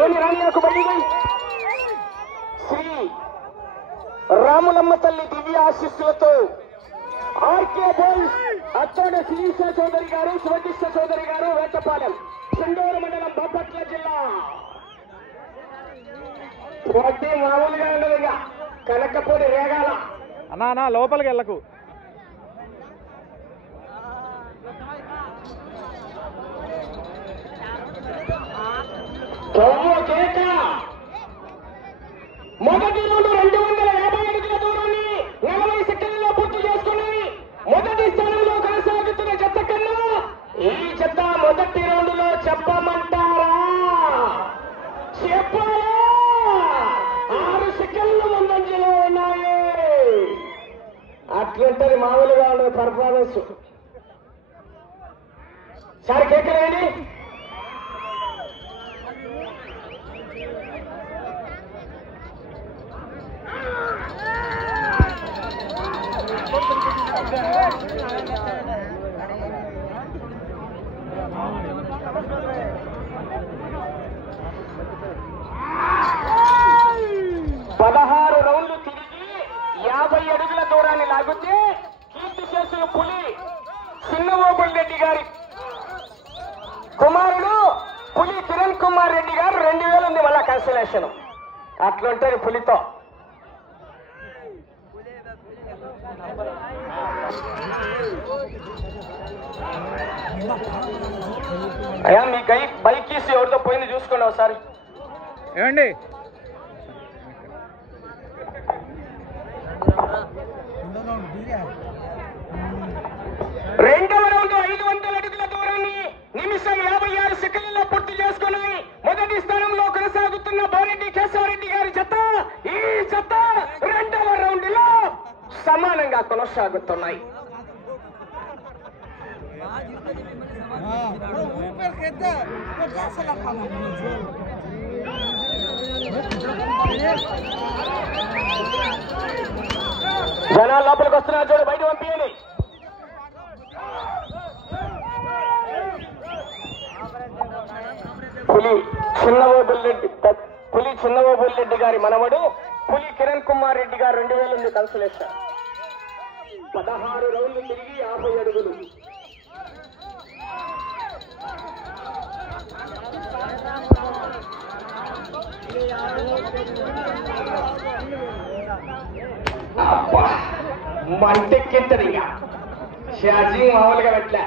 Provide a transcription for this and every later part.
లోని రాణియాకు బయలుగా శ్రీ రాములమ్మ తల్లి దివ్య ఆశీస్సులతో ఆర్కే బాయ్స్ అచ్చోడ శిరీష చౌదరి గారు, శివకృష్ణ చౌదరి గారు, వేటపాలెం, సింగూరు మండలం, బాపట్ల జిల్లా. పోటీ మామూలుగా ఉండదుగా, కనకపూడి రేగాల. అన్నా లోపలికి వెళ్ళకు. మొదటి రౌండ్ 250 అడుగుల దూరాన్ని 40 సెకండ్లలో పూర్తి చేసుకుని మొదటి స్థానంలో కొనసాగుతున్న జత కన్నా ఈ జత మొదటి రౌండ్ లో చెప్పమంటారా? చెప్పాలా? 6 సెకండ్ల ముందంజలో ఉన్నాయి. అట్లుంటది మామూలుగా ఉండదు పర్ఫార్మెన్స్. సార్ కేకలేండి. పదహారు రౌండ్లు తిరిగి 50 అడుగుల దూరాన్ని లాగితే కీర్తిశేషులు పులి చిన్నమోబుల్ రెడ్డి గారి కుమారుడు పులి కిరణ్ కుమార్ రెడ్డి గారు 2000 ఉంది మళ్ళా కన్సలేషన్. అట్లుంటది పులితో. అయ్యా మీ బైక్ తీసి ఎవరితో పోయింది చూసుకోండి ఒకసారి. ఏమండి రెండవ రౌండ్ 500 అడుగుల దూరాన్ని నిమిషం 56 సెకండ్లలో పూర్తి చేసుకుని మొదటి స్థానంలో కొనసాగుతున్న బోరెడ్డి కేశవరెడ్డి గారి జత ఈ జత రెండవ రౌండ్ లో సమానంగా కొనసాగుతున్నాయి. జనాలు లోపలికి వస్తున్నారు చూడు, బయట పంపించండి. పులి చిన్నబాబుల్ రెడ్డి గారి మనవడు పులి కిరణ్ కుమార్ రెడ్డి గారు 2000 ఉంది కన్సలేషన్. 16 రౌండ్లు తిరిగి 50 అడుగులు. మంటెక్కింటది ఇక ఛార్జింగ్ మామూలుగా పెట్టలే.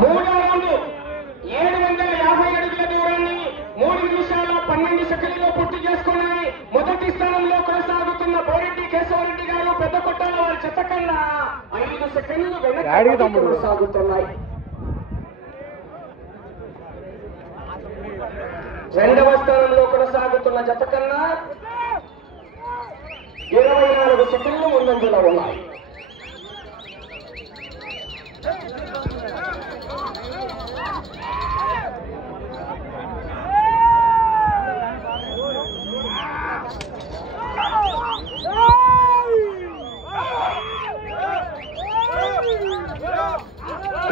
మూడో రౌండ్ 750 అడుగుల దూరాన్ని 3 నిమిషాల 12 సెకండ్లలో పూర్తి చేసుకున్నాయి. మొదటి స్థానంలో కొనసాగుతున్న బోరెడ్డి కేశవరెడ్డి గారు పెద్ద కొట్టాల వారి చెత్త కన్నా 5 సెకండ్లు వెనక్కి కొనసాగుతున్నాయి. రెండవ స్థానంలో కొనసాగుతున్న జత కన్నా 24 సెకండ్లు ముందంజలో ఉన్నాయి.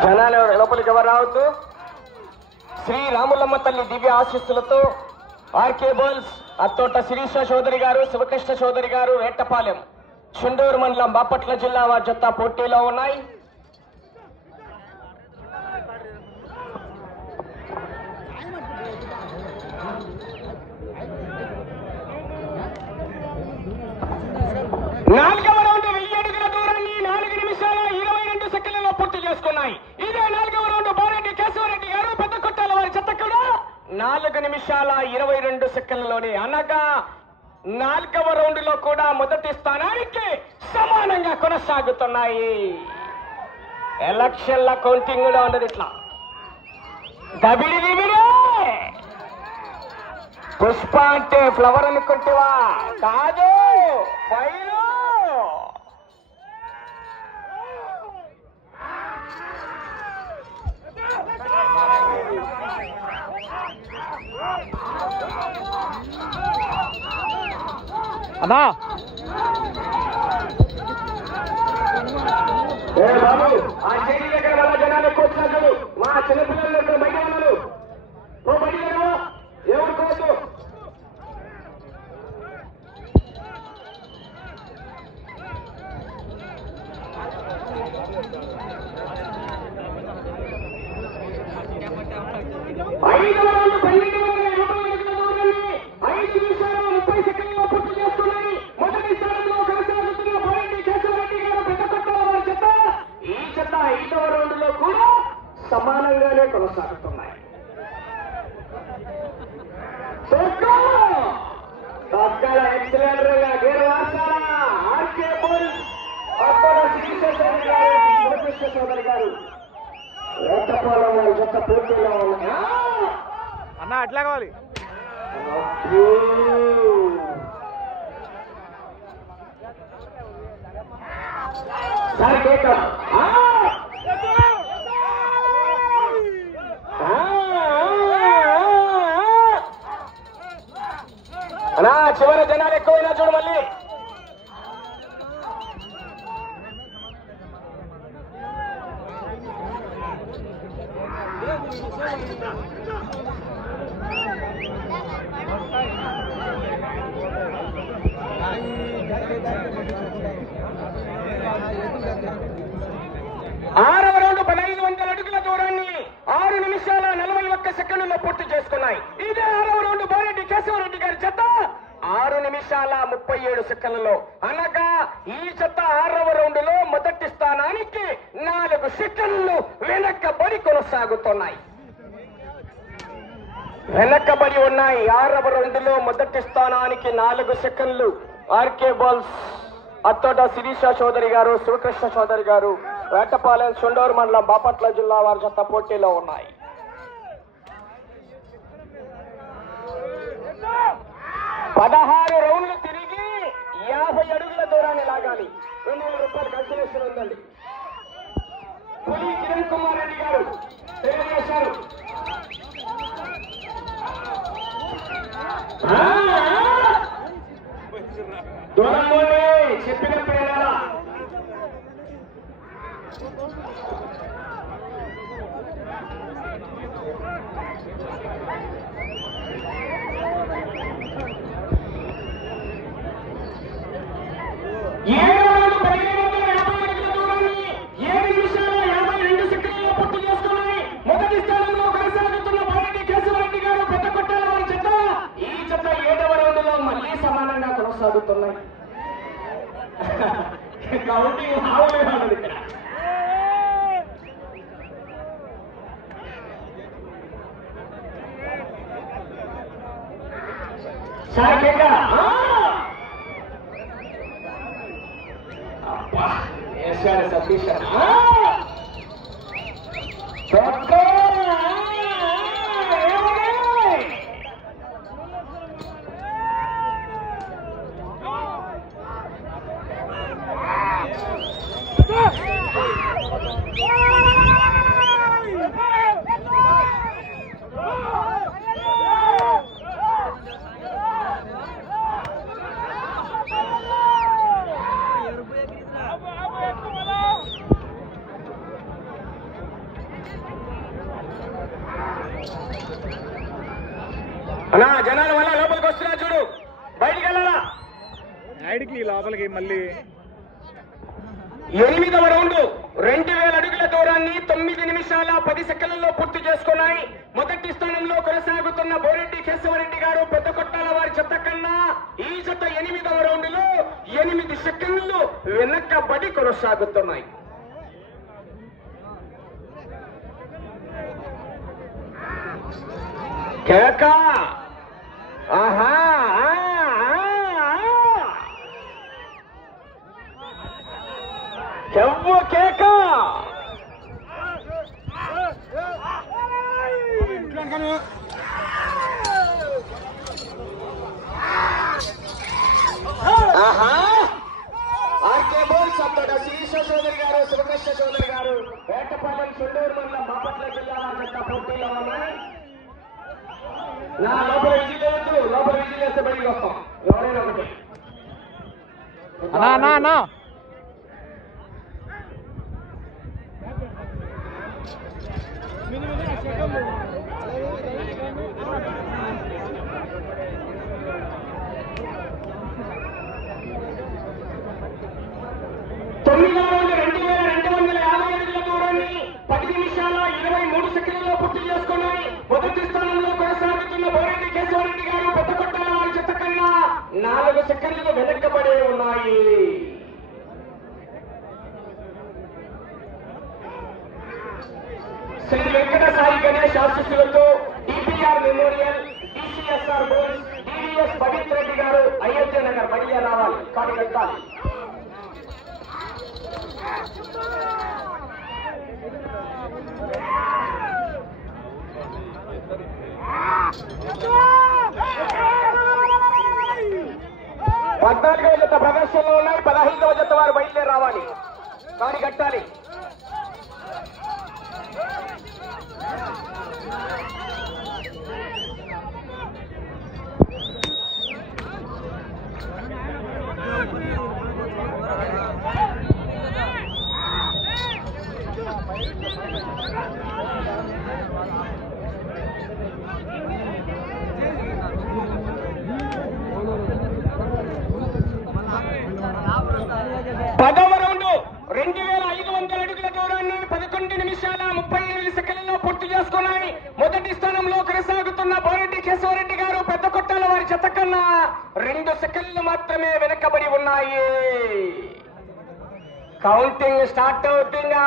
జనాలు లోపలికి ఎవరు రావద్దు. శ్రీ రాములమ్మ తల్లి దివ్య ఆశీస్సులతో ఆర్కే బాయ్స్ అత్తోట శిరీష చౌదరి గారు, శివకృష్ణ చౌదరి గారు, వేటపాలెం, చిండూరు మండలం, బాపట్ల జిల్లా వారి జత పోటీలో ఉన్నాయి. నాలుగవ రౌండ్ 1000 అడుగుల దూరాన్ని 4 నిమిషాల 22 సెకండ్లలో పూర్తి చేసుకున్నాయి. ఇదే 4వ రౌండ్ బోరెడ్డి కేశవరెడ్డి గారు పెద్ద కొట్టాల వారి జత కూడా 4 నిమిషాల 22 సెకండ్లలోనే, అనగా 4వ రౌండ్ లో కూడా మొదటి స్థానానికి సమానంగా కొనసాగుతున్నాయి. ఎలక్షన్ల కౌంటింగ్ కూడా ఉన్నది ఇట్లా దబిడి దిబిడే. పుష్ప అంటే ఫ్లవర్ అనుకుంటేవా? కాదు, ఫైలు. అన్నా బాబు ఆ చేతి దగ్గర వల్ల జనాలు ఎక్కువ వచ్చినట్లు మా చిన్నపిల్లలు ఇక్కడ బయట ఉన్నారు బయట ఎవరుకోవద్దు. సమానంగానే కొనసాగుతున్నాయి. సోదరి గారు ఏటపోలం వారి జత పోటీలో ఉన్నా అన్న అట్లా కావాలి. సార్ కేక అన్నా చివరి జనాలు ఎక్కువైనా చూడు మళ్ళీ. ఆరవ రౌండ్ 1500 అడుగుల దూరాన్ని 6 నిమిషాల 41 సెకండ్లలో పూర్తి చేసుకున్నాయి. ఇదే ఆరవ రౌండ్ బారెడ్డి కేశవరెడ్డి గారి జత 6 నిమిషాల 37 సెకండ్లలో. అనగా ఈ జత ఆరవ రౌండ్ లో మొదటి స్థానానికి 4 సెకండ్లు వెనక్కబడి కొనసాగుతున్నాయి. వెనక్కబడి ఉన్నాయి. ఆరవ రౌండ్ లో మొదటి స్థానానికి 4 సెకండ్లు. ఆర్కే బాల్స్ అత్తోట శిరీష చౌదరి గారు, శివకృష్ణ చౌదరి గారు, వేటపాలెం సుండూరు మండలం బాపట్ల జిల్లా వారి జత పోటీలో ఉన్నాయి. 16 రౌండ్లు తిరిగి 50 అడుగుల దూరాన్ని లాగాలి. 2,000 రూపాయలు కన్సలేషన్ ఉందండి. పులి కిరణ్ కుమార్ రెడ్డి గారు తెలియజేశారు. దూరంలోనే చెప్పినప్పుడేనా మొదటి స్థానంలో కొనసాగుతున్న బారెడ్డి కేశవరెడ్డి గారు పెద్ద కొట్టాల వారి జత ఈ జత 7వ రౌండ్లో మళ్ళీ సమానంగా కొనసాగుతున్నాయి. కౌంటింగ్ మామూలుగా ఇక్కడ. సతీష్ అన్నా జనాల వల్ల లోపలికి వస్తున్నా చూడు, బయటికి వెళ్ళాలా సైడ్కి లోపలికి. మళ్ళీ 8వ రౌండ్ 2000 అడుగుల దూరాన్ని 9 నిమిషాల 10 సెకండ్లలో పూర్తి చేసుకున్నాయి. మొదటి స్థానంలో కొనసాగుతున్న బోరెడ్డి కేశవరెడ్డి గారు పెద్ద కొట్టాల వారి జత కన్నా ఈ జత 8వ రౌండ్ లో 8 సెకండ్లు వెనక్కబడి కొనసాగుతున్నాయి. కేక ఆహా చెవ్వు కేక. ఆర్కే బోల్స్ అత్తోట శిరీష చౌదరి గారు, శివకృష్ణ చౌదరి గారు, వేటపాలెం సుండూరు మండలం బాపట్ల జిల్లా జత పోటీలో ఉన్నాయి. నా లోపల విజయ్ చేయొద్దు, లోపల విజయ్ చేస్తే బయటికి వస్తాం ఎవరైనా ఒకటి. అన్నా అన్నా అన్నా తొమ్మిదో రౌండ్ 2250 అడుగుల దూరాన్ని 10 నిమిషాల 23 సెకండ్లలో పూర్తి చేసుకున్నాయి. మొదటి స్థానంలో కొనసాగుతున్న బోరెడ్డి కేశవరెడ్డి గారు పెద్దకొట్టాల వారి జత కన్నా 4 సెకండ్లు వెనక్కబడి ఉన్నాయి. శ్రీ వెంకట సాయి గణేష్ ఆశీస్సులతో డిపిఆర్ మెమోరియల్ డిసిఎస్ఆర్ బోల్స్ డివిఎస్ పవిత్ర రెడ్డి గారు అయోధ్య నగర్ బడియా రావాలి కాడి కట్టాలి. పద్నాలుగవ జత ప్రదర్శనలో ఉన్నాయి. 15వ జత వారు బయలుదేరి రావాలి కాడి కట్టాలి. పదవ రౌండ్ 2500 అడుగుల దూరాన్ని 11 నిమిషాల 38 సెకండ్లలో పూర్తి చేసుకున్నాయి. మొదటి స్థానంలో కొనసాగుతున్న బోరెడ్డి కేశవరెడ్డి గారు పెద్ద కొట్టాల వారి జత కన్నా 2 సెకండ్లు మాత్రమే వెనకబడి ఉన్నాయి. కౌంటింగ్ స్టార్ట్ అవుతుందా?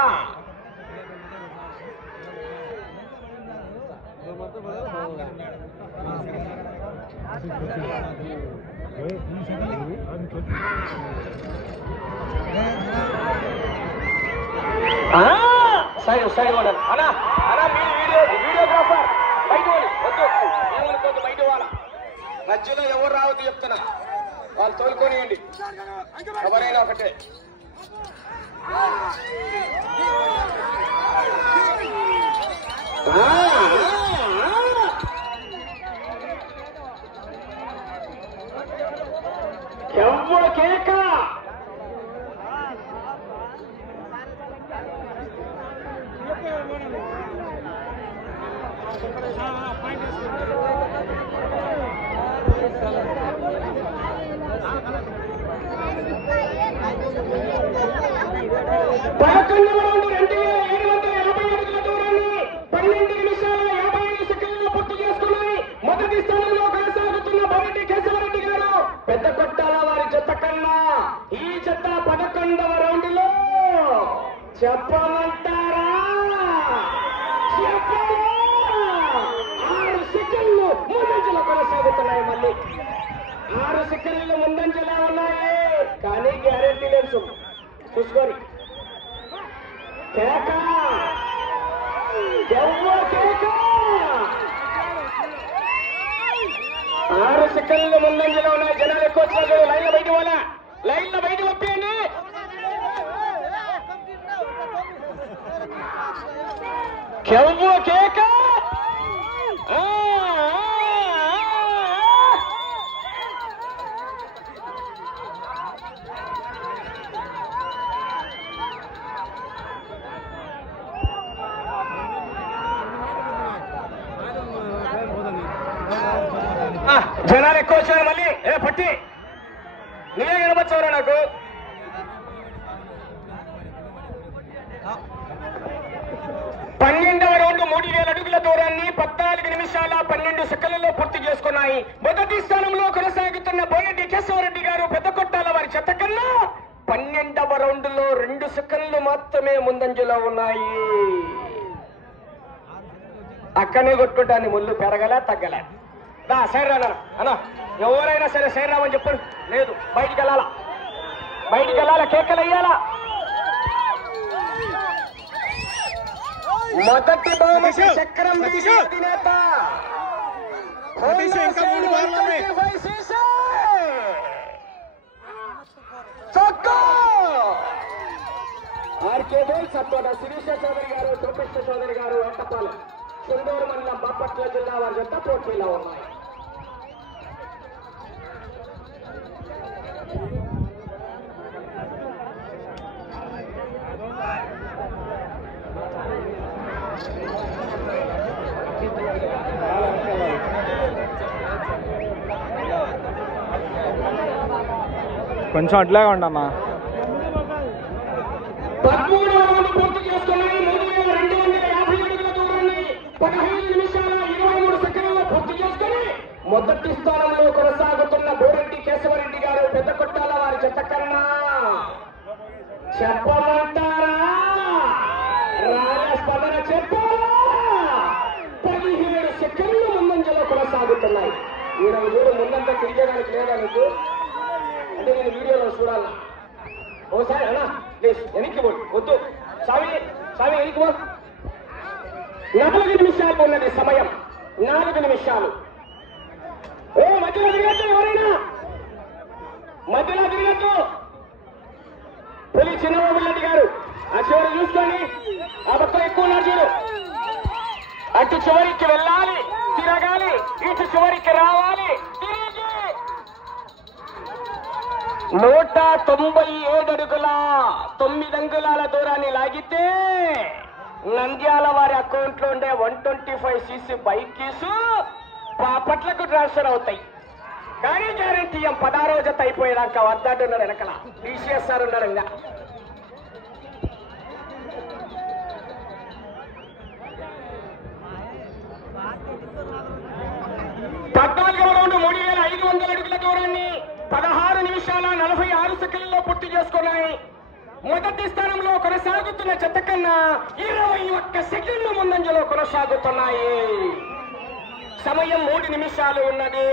సైడ్ సైడ్ అన్నా అన్నా మీరు వీడియోగ్రాఫర్ బయట వద్దు ఏమనుకోద్దు బయట వాళ్ళ మధ్యలో ఎవరు రావద్దు చెప్తున్నా. వాళ్ళు తోలుకొనియండి ఎవరైనా ఒకటే. ఎవరు కేక మొదటి స్థానంలో కొనసాగుతున్న బోరెడ్డి కేశవరెడ్డి గారు పెద్ద కొట్టాల వారి జత కన్నా ఈ జత 11వ రౌండ్ లో చెప్పమంటారా? 6 సెకండ్లు ముందంజలో కొనసాగుతున్నాయి. మళ్ళీ 6 సెకండ్లు ముందంజలో ఉన్నాయి. కానీ గ్యారెంటీ లేదు చూసుకోరి. కేక కేక 6 సెకండ్లు ముందంజలో ఉన్నాయి. జనాలు ఎక్కువ వచ్చారు. లైన్ల బయట వాళ్ళ లైన్ల బయట ఒప్పేయండి. కేక జనాలు ఎక్కువ వచ్చారు. మళ్ళీ పట్టి నువ్వే కనపచ్చావురా నాకు. పన్నెండవ రౌండ్ 3000 అడుగుల దూరాన్ని 14 నిమిషాల 12 సెకండ్లలో పూర్తి చేసుకున్నాయి. మొదటి స్థానంలో కొనసాగుతున్న బోరెడ్డి కేశవరెడ్డి గారు పెద్ద కొట్టాల వారి జత కన్నా 12వ రౌండ్ లో 2 సెకండ్లు మాత్రమే ముందంజలో ఉన్నాయి. అక్కనే కొట్టుకుంటాను. ముళ్ళు పెరగల తగ్గల. సైడ్ రా అన్న ఎవరైనా సరే సైడ్ రామని చెప్పండి. లేదు బయటికి వెళ్ళాలా కేకలు అయ్యాలా. మొదటి బహుమతి చక్రం అధినేత ఆర్కే బోల్ సత్తోట శిరీష చౌదరి గారు, తిరుపతి చౌదరి గారు, ఎట్టపాలెం చుండూరు మండలం బాపట్ల జిల్లా వారి జత పోటీలో ఉన్నాయి. కొంచెం అట్లాగా ఉండమ్మా. 13వ రౌండ్ పూర్తి చేసుకున్నాయి. 3,250 అడుగుల దూరాన్ని 15 నిమిషాల 23 సెకండ్లలో పూర్తి చేసుకుని మొదటి స్థానంలో కొనసాగుతున్న బోరెడ్డి కేశవరెడ్డి గారు పెద్ద కొట్టాల వారి జత కన్నా చెప్పమంటారా? రాజస్పందన చెప్పారా? 17 సెకండ్లు ముందంజలో కొనసాగుతున్నాయి. 20 ముందంతా తిరిగేదానికి లేదా నీకు? అంటే నేను వీడియోలో చూడాలా? ఓసారి అన్నా ప్లీజ్ వెనక్కి పోయి వద్దు. స్వామి వెనక్కి పో. 4 నిమిషాలు ఉన్నది సమయం. 4 నిమిషాలు. మధ్యలో తిరగద్దు, ఎవరైనా మధ్యలో తిరగద్దు. పులి చిన్నబాబు రెడ్డి గారు ఆ చివరి చూసుకోండి. ఆ పక్కన ఎక్కువ ఉన్నారు చూడు. అటు చివరికి వెళ్ళాలి, తిరగాలి, ఇటు చివరికి రావాలి. 197 అడుగుల 9 అంగుళాల దూరాన్ని లాగితే నంద్యాల వారి అకౌంట్ లో ఉండే 125 cc బైకీస్ బాపట్లకు ట్రాన్స్ఫర్ అవుతాయి. కానీ గ్యారెంటీ 16వ జత అయిపోయేదాకా వద్దాడు ఉన్నాడు. వెనకల టీసీఎస్ఆర్ ఉన్నాడు. ఇంకా 14వ రౌండ్ 3,500 అడుగుల దూరాన్ని 16 నిమిషాల 46 సెకండ్లలో పూర్తి చేసుకున్నాయి. మొదటి స్థానంలో కొనసాగుతున్న జత కన్నా 21 సెకండ్లు ముందంజలో కొనసాగుతున్నాయి. సమయం 3 నిమిషాలు ఉన్నది.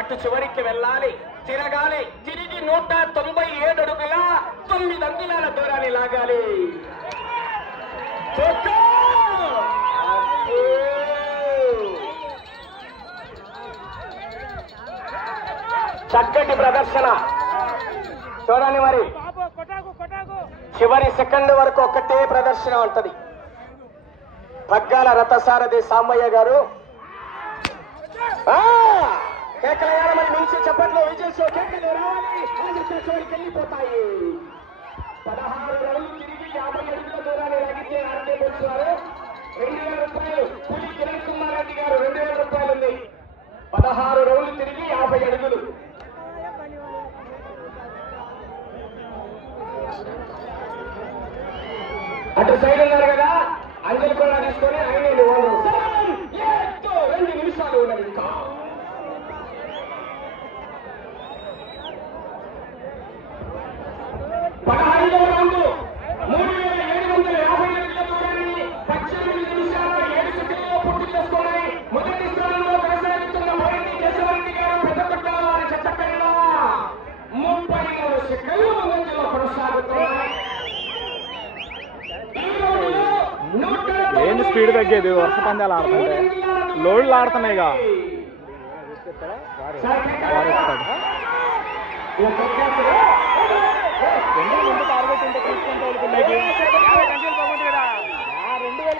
అటు చివరికి వెళ్ళాలి, తిరగాలి, తిరిగి 197 అడుగుల 9 అంగుళాల దూరాన్ని లాగాలి. చక్కటి ప్రదర్శన చూడండి. మరి చివరి సెకండ్ వరకు ఒకటే ప్రదర్శన ఉంటది. పగ్గాల రథసారథి సామయ్య గారు కేకలయాల మరి మించి చెప్పట్లో విజయ్ కేకలు రావాలి. చివరికి వెళ్ళిపోతాయి. 16 రౌండ్లు తిరిగి 50 అడుగుల దూరాన్ని లాగితే ఆర్కే వచ్చారు. 2,000 రూపాయలు. పులి కిరణ్ కుమార్ రెడ్డి గారు 2,000 రూపాయలు ఉంది. 16 రౌండ్లు తిరిగి 50 అడుగులు. అటు సైడ్ ఉన్నారు కదా, అంజలి కూడా తీసుకొని ఆయన 2 నిమిషాలు ఉన్నది. ఇంకా 15వ రౌండ్ 3,750 అడుగుల దూరాన్ని 18 నిమిషాల 7 సెకండ్లలో పూర్తి చేసుకున్నాయి. మొదటి స్థానంలో కొనసాగుతున్న బోరెడ్డి కేశవరెడ్డి గారు పెద్ద కొట్టాల వారి జత కన్నా 33 సెకండ్లు ముందంజలో కొనసాగుతున్నాయి. ఏంటి స్పీడ్ తగ్గేది? వరుస పందాలు ఆడుతుంటే లోడ్లు ఆడుతున్నాయిగా. ముందు టార్గెట్ ఉంటే చూసుకుంటే 2,000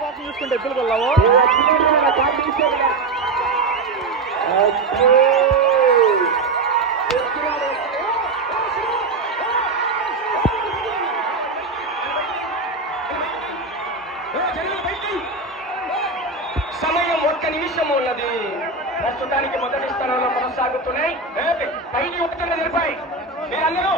కోసం చూసుకుంటే ఎద్దులు కొల్లావు. సమయం 1 నిమిషం ఉన్నది. ప్రస్తుతానికి మొదటి స్థానంలో కొనసాగుతున్నాయి. పైకి ఒకటి నిలిపాయి. మీరందరూ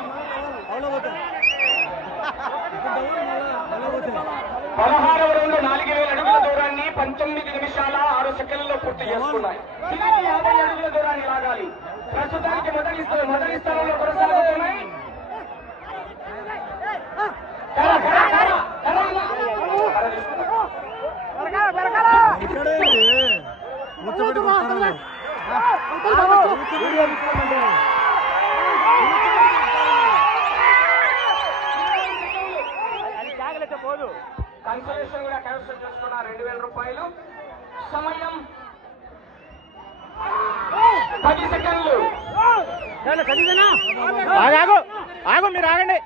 16వ రౌండ్ 4,000 అడుగుల దూరాన్ని 19 నిమిషాల 6 సెకండ్లలో పూర్తి చేసుకున్నాయి. 50 అడుగుల దూరాన్ని లాగాలి. ప్రస్తుతానికి మొదటి స్థానంలో కొనసాగుతున్నాయి. కన్సలేషన్ కూడా కైవసం చేసుకున్న 2,000 రూపాయలు. సమయం 10 సెకండ్లు. ఆగు మీరు ఆగండి.